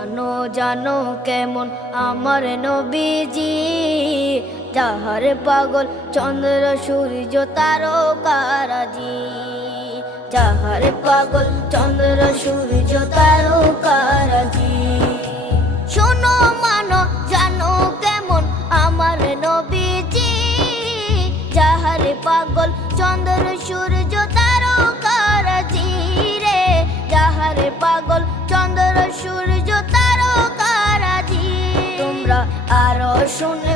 জানো জানো কেমন আমার নবীজি, যাহার পাগল চন্দ্র সূর্য তারকারাজি, যাহার পাগল চন্দ্র সূর্য তারকারাজি। শোনো মানো জানো কেমন আমার নবীজি, যাহার পাগল চন্দ্র সূর্য তারকারাজি রে, যাহার পাগল চন্দ্র সূর্য তারকারাজি। তোমরা আরো শুনে